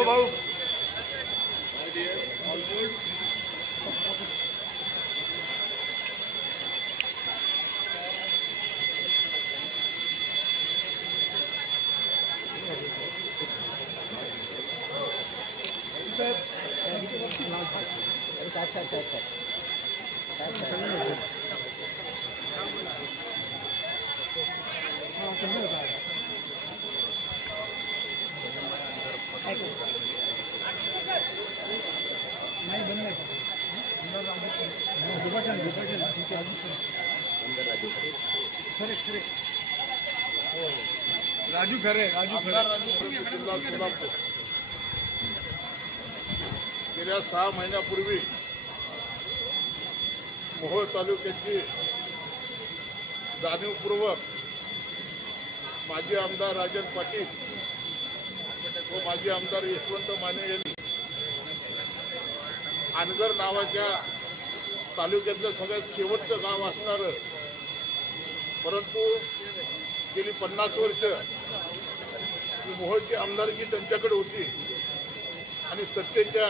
हो भाऊ राजू खरे गेल्या 6 महिन्यापूर्वी मोहोळ तालुक्याची जाणीवपूर्वक माजी आमदार राजन पाटील व माजी आमदार यशवंत माने यांनी अनगर नावाच्या तालुक्यातलं सगळ्यात शेवटचं गाव असणारं, परंतु गेली 50 वर्ष मोहोळची आमदारकी त्यांच्याकडे होती आणि सत्तेच्या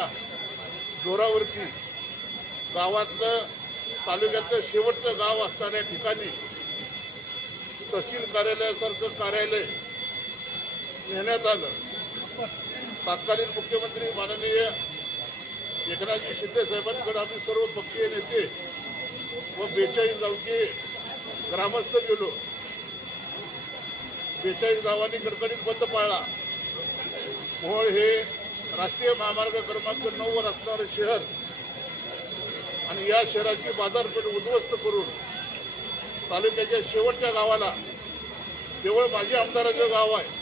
जोरावरती गावातलं तालुक्यातलं शेवटचं गाव असणाऱ्या ठिकाणी तहसील कार्यालयासारखं कार्यालय नेण्यात आलं. तत्कालीन मुख्यमंत्री माननीय एकनाथजी शिंदे साहेबांकडे आम्ही सर्व पक्षीय नेते व 42 गावचे ग्रामस्थ गेलो. 42 गावांनी कडकडीत बंद पाळला. मोहोळ हे राष्ट्रीय महामार्ग क्रमांक 9 वर असणारे शहर आणि या शहराची बाजारपेठ उद्ध्वस्त करून तालुक्याच्या शेवटच्या गावाला केवळ माजी आमदाराचं गाव आहे